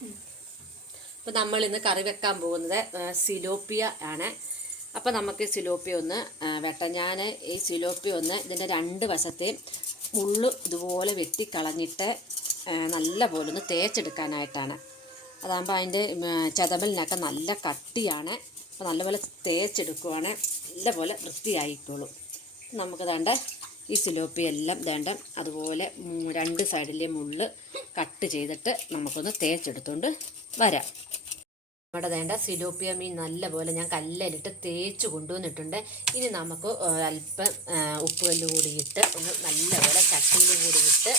അപ്പോൾ നമ്മളിന്ന് കറി വെക്കാൻ പോകുന്നത് സിലോപ്പിയ ആണ്. അപ്പോൾ നമുക്ക് സിലോപ്പിയ ഒന്ന് വെട്ടാം. ഞാൻ ഈ സിലോപ്പിയ ഒന്ന് ഇതിൻ്റെ രണ്ട് വശത്തെയും മുള്ള് ഇതുപോലെ വെട്ടിക്കളഞ്ഞിട്ട് നല്ല പോലെ ഒന്ന് തേച്ചെടുക്കാനായിട്ടാണ്. അതാകുമ്പോൾ അതിൻ്റെ ചതമലിനൊക്കെ നല്ല കട്ടിയാണ്. അപ്പോൾ നല്ലപോലെ തേച്ചെടുക്കുവാണ്, നല്ലപോലെ വൃത്തിയായിക്കോളും. നമുക്ക് വേണ്ട ഈ സിലോപ്പിയ എല്ലാം വേണ്ട അതുപോലെ രണ്ട് സൈഡിലെ മുള്ള് കട്ട് ചെയ്തിട്ട് നമുക്കൊന്ന് തേച്ചെടുത്തുകൊണ്ട് വരാം. നമ്മുടെ വേണ്ട സിലോപ്പിയ മീൻ നല്ലപോലെ ഞാൻ കല്ലിലിട്ട് തേച്ച് കൊണ്ടുവന്നിട്ടുണ്ട്. ഇനി നമുക്ക് അല്പം ഉപ്പുകല്ല് കൂടിയിട്ട് ഒന്ന് നല്ലപോലെ ചട്ടിയിൽ കൂടിയിട്ട്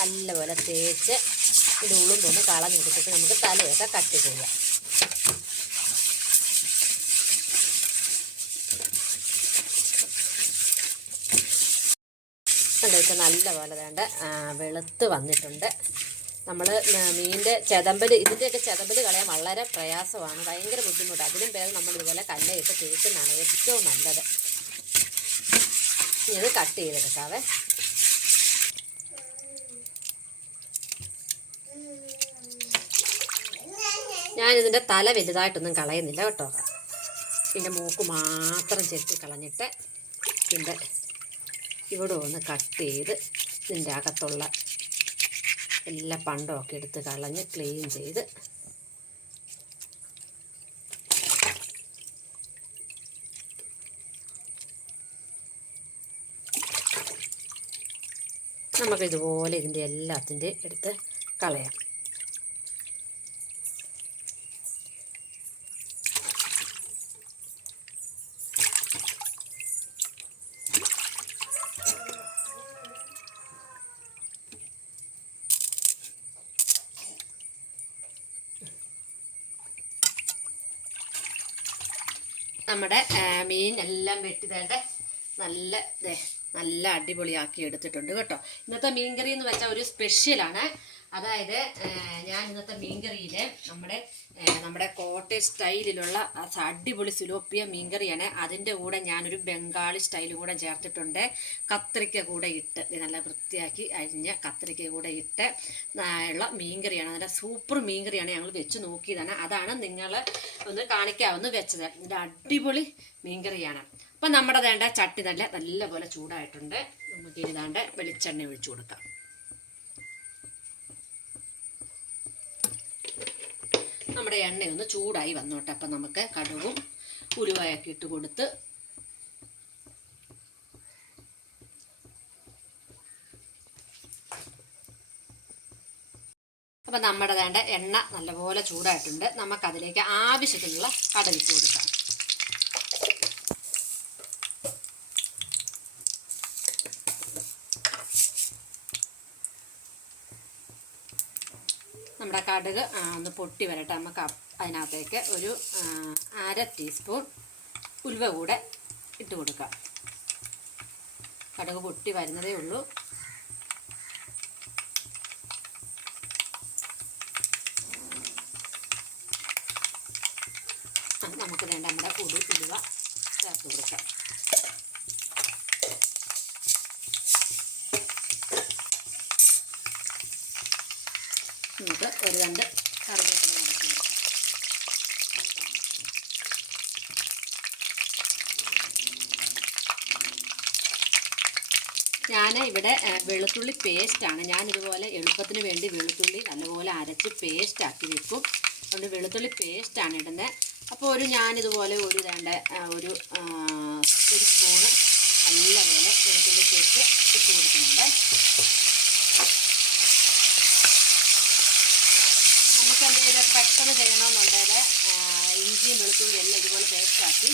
നല്ലപോലെ തേച്ച് ഇത് ഉളുമ്പൊന്ന് കളഞ്ഞെടുത്തിട്ട് നമുക്ക് തലയൊക്കെ കട്ട് ചെയ്യാം. കണ്ടിട്ട് നല്ലപോലെ വേണ്ട വെളുത്ത് വന്നിട്ടുണ്ട്. നമ്മൾ മീനിൻ്റെ ചെതമ്പൽ, ഇതിൻ്റെയൊക്കെ ചെതമ്പൽ കളയാൻ വളരെ പ്രയാസമാണ്, ഭയങ്കര ബുദ്ധിമുട്ട്. അതിനും പേര് നമ്മൾ ഇതുപോലെ കല്ലയിട്ട് തേക്കുന്നതാണ് ഏറ്റവും നല്ലത്. ഇനി അത് കട്ട് ചെയ്തെടുക്കാവേ. ഞാനിതിൻ്റെ തല വലുതായിട്ടൊന്നും കളയുന്നില്ല കേട്ടോ. ഇതിൻ്റെ മൂക്ക് മാത്രം ചെത്തി കളഞ്ഞിട്ട് ഇതിൻ്റെ ഇവിടെ ഒന്ന് കട്ട് ചെയ്ത് ഇതിൻ്റെ അകത്തുള്ള എല്ലാ പണ്ടമൊക്കെ എടുത്ത് കളഞ്ഞ് ക്ലീൻ ചെയ്ത് നമുക്കിതുപോലെ ഇതിൻ്റെ എല്ലാത്തിൻ്റെ എടുത്ത് കളയാം. നമ്മുടെ മീൻ എല്ലാം വെട്ടിതേണ്ട നല്ല അടിപൊളിയാക്കി എടുത്തിട്ടുണ്ട് കേട്ടോ. ഇന്നത്തെ മീൻകറി എന്ന് വെച്ചാൽ ഒരു സ്പെഷ്യലാണ്. അതായത് ഞാൻ ഇന്നത്തെ മീൻകറിയിൽ നമ്മുടെ കോട്ടയം സ്റ്റൈലിലുള്ള അടിപൊളി സിലോപ്പിയ മീൻകറിയാണ്. അതിൻ്റെ കൂടെ ഞാനൊരു ബംഗാളി സ്റ്റൈലും കൂടെ ചേർത്തിട്ടുണ്ട്. കത്രിക്ക കൂടെ ഇട്ട് നല്ല വൃത്തിയാക്കി അരിഞ്ഞ കത്രിക്ക കൂടെ ഇട്ട് ഉള്ള മീൻകറിയാണ്. നല്ല സൂപ്പർ മീൻകറിയാണ്. ഞങ്ങൾ വെച്ച് നോക്കിയതാണ്, അതാണ് നിങ്ങൾ ഒന്ന് കാണിക്കാമെന്ന് വെച്ചത്. ഇതിൻ്റെ അടിപൊളി മീൻകറിയാണ്. അപ്പം നമ്മുടെ വേണ്ട ചട്ടി നല്ലപോലെ ചൂടായിട്ടുണ്ട്. നമുക്ക് ഇതാണ്ട് വെളിച്ചെണ്ണ ഒഴിച്ചു കൊടുക്കാം. നമ്മുടെ എണ്ണയൊന്ന് ചൂടായി വന്നോട്ടെ. അപ്പം നമുക്ക് കടുകും ഉലുവയൊക്കെ ഇട്ട് കൊടുത്ത് അപ്പം നമ്മുടെ വേണ്ട എണ്ണ നല്ലപോലെ ചൂടായിട്ടുണ്ട്. നമുക്കതിലേക്ക് ആവശ്യത്തിനുള്ള കടുകിട്ട് കൊടുക്കാം. നമ്മുടെ കടുക് ഒന്ന് പൊട്ടി വരട്ടെ. നമുക്ക് അതിനകത്തേക്ക് ഒരു 1/2 ടീസ്പൂൺ ഉലുവ കൂടെ ഇട്ട് കൊടുക്കാം. കടുക് പൊട്ടി വരുന്നതേ ഉള്ളൂ. നമുക്ക് വേണ്ട നമ്മുടെ ഉലുവ ചേർത്ത് കൊടുക്കാം. നമുക്ക് ഒരു 2 കറിവേപ്പില നടത്തി കൊടുക്കാം. ഞാൻ ഇവിടെ വെളുത്തുള്ളി പേസ്റ്റാണ്. ഞാനിതുപോലെ എളുപ്പത്തിന് വേണ്ടി വെളുത്തുള്ളി നല്ലപോലെ അരച്ച് പേസ്റ്റാക്കി വെക്കും. അതുകൊണ്ട് വെളുത്തുള്ളി പേസ്റ്റാണ് ഇടുന്നത്. അപ്പോൾ ഞാനിതുപോലെ ഒരു സ്പൂണ് നല്ലപോലെ വെളുത്തുള്ളി പേസ്റ്റ് ഇട്ട് കൊടുക്കുന്നുണ്ട്. നമുക്ക് എന്തെങ്കിലും പെട്ടെന്ന് ചെയ്യണമെന്നുണ്ടെങ്കിൽ ഇഞ്ചിയും വെളുത്തുള്ളിയും എല്ലാം ഇതുപോലെ പേസ്റ്റാക്കി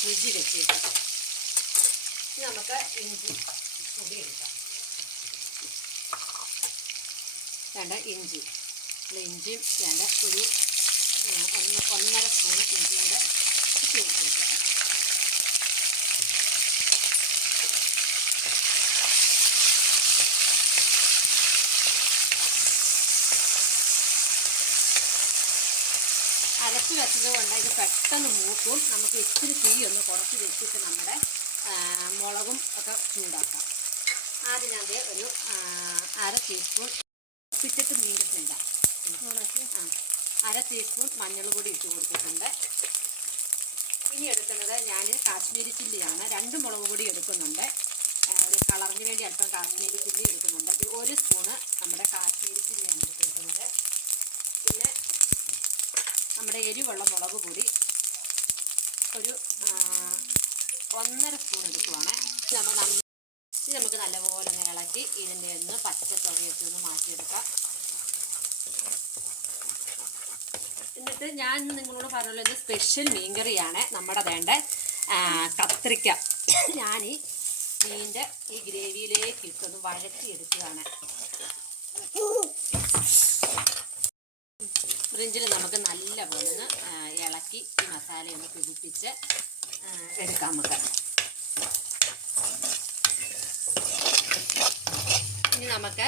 ഫ്രിഡ്ജിൽ വെച്ചേക്കാം. ഇനി നമുക്ക് ഇഞ്ചി പൊടി എടുക്കാം. ഇഞ്ചിയും വേണ്ട ഒരു 1.5 സ്പൂണ് ഇഞ്ചി കൂടെ ഇട്ട് വെച്ചേക്കാം. അരച്ച് വെച്ചത് കൊണ്ട് ഇത് പെട്ടെന്ന് മൂക്കും. നമുക്ക് ഇത്തിരി തീ ഒന്ന് കുറച്ച് വെച്ചിട്ട് നമ്മുടെ മുളകും ഒക്കെ ചൂടാക്കാം. ആദ്യം ഞാൻ ഒരു 1/2 ടീസ്പൂൺ ഉപ്പിട്ടിട്ട് മീൻ കിട്ടുന്നില്ല. അര ടീസ്പൂൺ മഞ്ഞൾ പൊടി ഇട്ട് കൊടുത്തിട്ടുണ്ട്. ഇനി എടുക്കുന്നത് ഞാൻ കാശ്മീരി ചില്ലിയാണ്. 2 മുളക് പൊടി എടുക്കുന്നുണ്ട്. ഒരു കളറിന് വേണ്ടി അല്പം കാശ്മീരി ചില്ലി എടുക്കുന്നുണ്ട്. 1 സ്പൂണ് നമ്മുടെ കാശ്മീരി ചില്ലിയാണ് എടുക്കുന്നത്. പിന്നെ നമ്മുടെ എരിവുള്ള മുളക് പൊടി ഒരു 1.5 സ്പൂൺ എടുക്കുവാണ്. ഇത് നമുക്ക് നല്ലപോലെ ഇളക്കി ഇതിൻ്റെ ഒന്ന് പച്ച ചൊവയൊക്കെ ഒന്ന് മാറ്റിയെടുക്കാം. എന്നിട്ട് ഞാൻ നിങ്ങളോട് പറഞ്ഞല്ലോ, ഇത് സ്പെഷ്യൽ മീൻകറിയാണ്. നമ്മുടെ വേണ്ട കത്രിക്ക ഞാൻ ഈ മീനിൻ്റെ ഈ ഗ്രേവിയിലേക്ക് ഇട്ടൊന്ന് വഴറ്റിയെടുക്കുകയാണ്. ഫ്രിഡ്ജിൽ നമുക്ക് നല്ലപോലെ ഒന്ന് ഇളക്കി ഈ മസാലയൊന്ന് പിടിപ്പിച്ച് എടുക്കാം. നമുക്ക് ഇനി നമുക്ക്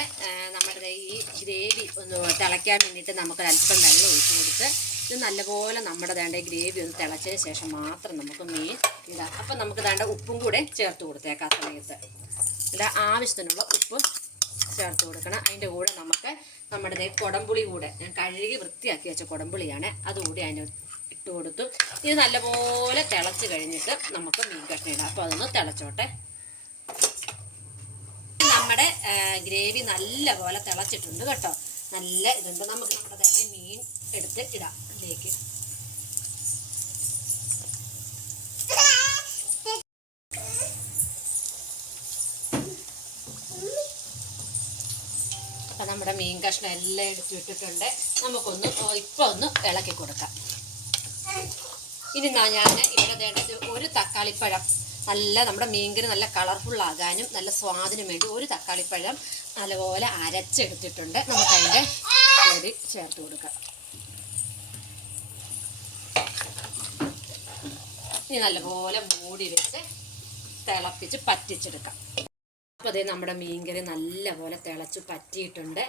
നമ്മുടെ ഈ ഗ്രേവി ഒന്ന് തിളയ്ക്കാൻ വേണ്ടിയിട്ട് നമുക്കൊരല്പം വെള്ളം ഒഴിച്ച് കൊടുത്ത് ഇത് നല്ലപോലെ നമ്മുടെ വേണ്ട ഗ്രേവി ഒന്ന് തിളച്ചതിന് ശേഷം മാത്രം നമുക്ക് മീൻ ഇടാം. അപ്പം നമുക്ക് വേണ്ട ഉപ്പും കൂടെ ചേർത്ത് കൊടുത്തേക്കാം. സമയത്ത് ഇവിടെ ആവശ്യത്തിനുള്ള ഉപ്പ് ചേർത്ത് കൊടുക്കണം. അതിൻ്റെ കൂടെ നമുക്ക് നമ്മുടെ കുടംപുളി കൂടെ ഞാൻ കഴുകി വൃത്തിയാക്കി വെച്ച കുടംപുളിയാണ്, അതുകൂടി അതിന് ഇട്ട് കൊടുത്തു. ഇത് നല്ലപോലെ തിളച്ച് കഴിഞ്ഞിട്ട് നമുക്ക് മീൻ കഷ്ണം ഇടാം. അപ്പോൾ അതൊന്ന് തിളച്ചോട്ടെ. നമ്മുടെ ഗ്രേവി നല്ലപോലെ തിളച്ചിട്ടുണ്ട് കേട്ടോ. നല്ല ഇതുണ്ട്. നമുക്ക് നമ്മുടെ തന്നെ മീൻ എടുത്ത് ഇടാം ഇതിലേക്ക്. അപ്പം നമ്മുടെ മീൻ കഷ്ണം എല്ലാം എടുത്തിട്ടിട്ടുണ്ട്. നമുക്കൊന്ന് ഇപ്പം ഒന്ന് ഇളക്കി കൊടുക്കാം. ഇനി ഞാൻ ഇവിടെ ഒരു തക്കാളിപ്പഴം നല്ല നമ്മുടെ മീൻകറി നല്ല കളർഫുള്ളാകാനും നല്ല സ്വാദിനും വേണ്ടി ഒരു തക്കാളിപ്പഴം നല്ലപോലെ അരച്ചെടുത്തിട്ടുണ്ട്. നമുക്കതിൻ്റെ പൊടി ചേർത്ത് കൊടുക്കാം. ഇനി നല്ലപോലെ മൂടി വെച്ച് തിളപ്പിച്ച് പറ്റിച്ചെടുക്കാം. അപ്പോൾ അതേ നമ്മുടെ മീൻകറി നല്ലപോലെ തിളച്ച് പറ്റിയിട്ടുണ്ട്.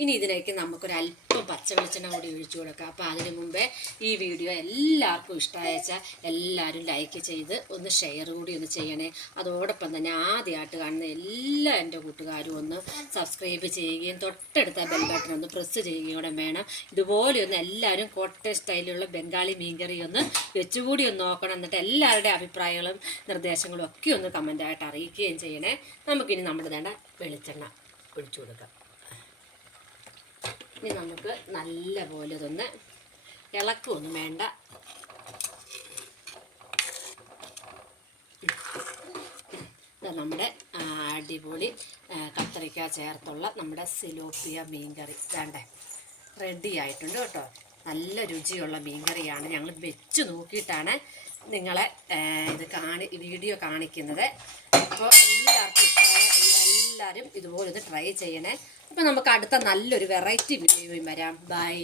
ഇനി ഇതിലേക്ക് നമുക്കൊരല്പം പച്ച വെളിച്ചെണ്ണ കൂടി ഒഴിച്ചു കൊടുക്കാം. അപ്പോൾ അതിന് മുമ്പേ ഈ വീഡിയോ എല്ലാവർക്കും ഇഷ്ടമായച്ചാൽ എല്ലാവരും ലൈക്ക് ചെയ്ത് ഒന്ന് ഷെയർ കൂടി ഒന്ന് ചെയ്യണേ. അതോടൊപ്പം തന്നെ ആദ്യമായിട്ട് കാണുന്ന എല്ലാ എൻ്റെ കൂട്ടുകാരും ഒന്ന് സബ്സ്ക്രൈബ് ചെയ്യുകയും തൊട്ടടുത്ത ബെൽ ബട്ടൺ ഒന്ന് പ്രസ് ചെയ്യുകയും കൂടെ വേണം. ഇതുപോലെ ഒന്ന് എല്ലാവരും കോട്ടയം സ്റ്റൈലിലുള്ള ബംഗാളി മീൻകറി ഒന്ന് വെച്ചുകൂടി ഒന്ന് നോക്കണം. എന്നിട്ട് എല്ലാവരുടെയും അഭിപ്രായങ്ങളും നിർദ്ദേശങ്ങളും ഒക്കെ ഒന്ന് കമൻ്റായിട്ട് അറിയിക്കുകയും ചെയ്യണേ. നമുക്കിനി നമ്മുടെ വേണ്ട വെളിച്ചെണ്ണ ഒഴിച്ചു കൊടുക്കാം. ഇനി നമുക്ക് നല്ലപോലെ ഇതൊന്ന് ഇളക്കൊന്നും വേണ്ട. നമ്മുടെ അടിപൊളി കത്തറിക്ക ചേർത്തുള്ള നമ്മുടെ സിലോപ്പിയ മീൻകറി വേണ്ടേ റെഡി ആയിട്ടുണ്ട് കേട്ടോ. നല്ല രുചിയുള്ള മീൻകറിയാണ്. ഞങ്ങൾ വെച്ച് നോക്കിയിട്ടാണ് നിങ്ങളെ വീഡിയോ കാണിക്കുന്നത്. അപ്പോൾ എല്ലാവർക്കും ഇഷ്ടമായ എല്ലാവരും ഇതുപോലെ ഒന്ന് ട്രൈ ചെയ്യണേ. അപ്പോൾ നമുക്ക് അടുത്ത നല്ലൊരു വെറൈറ്റി വീഡിയോയും വരാം. ബൈ.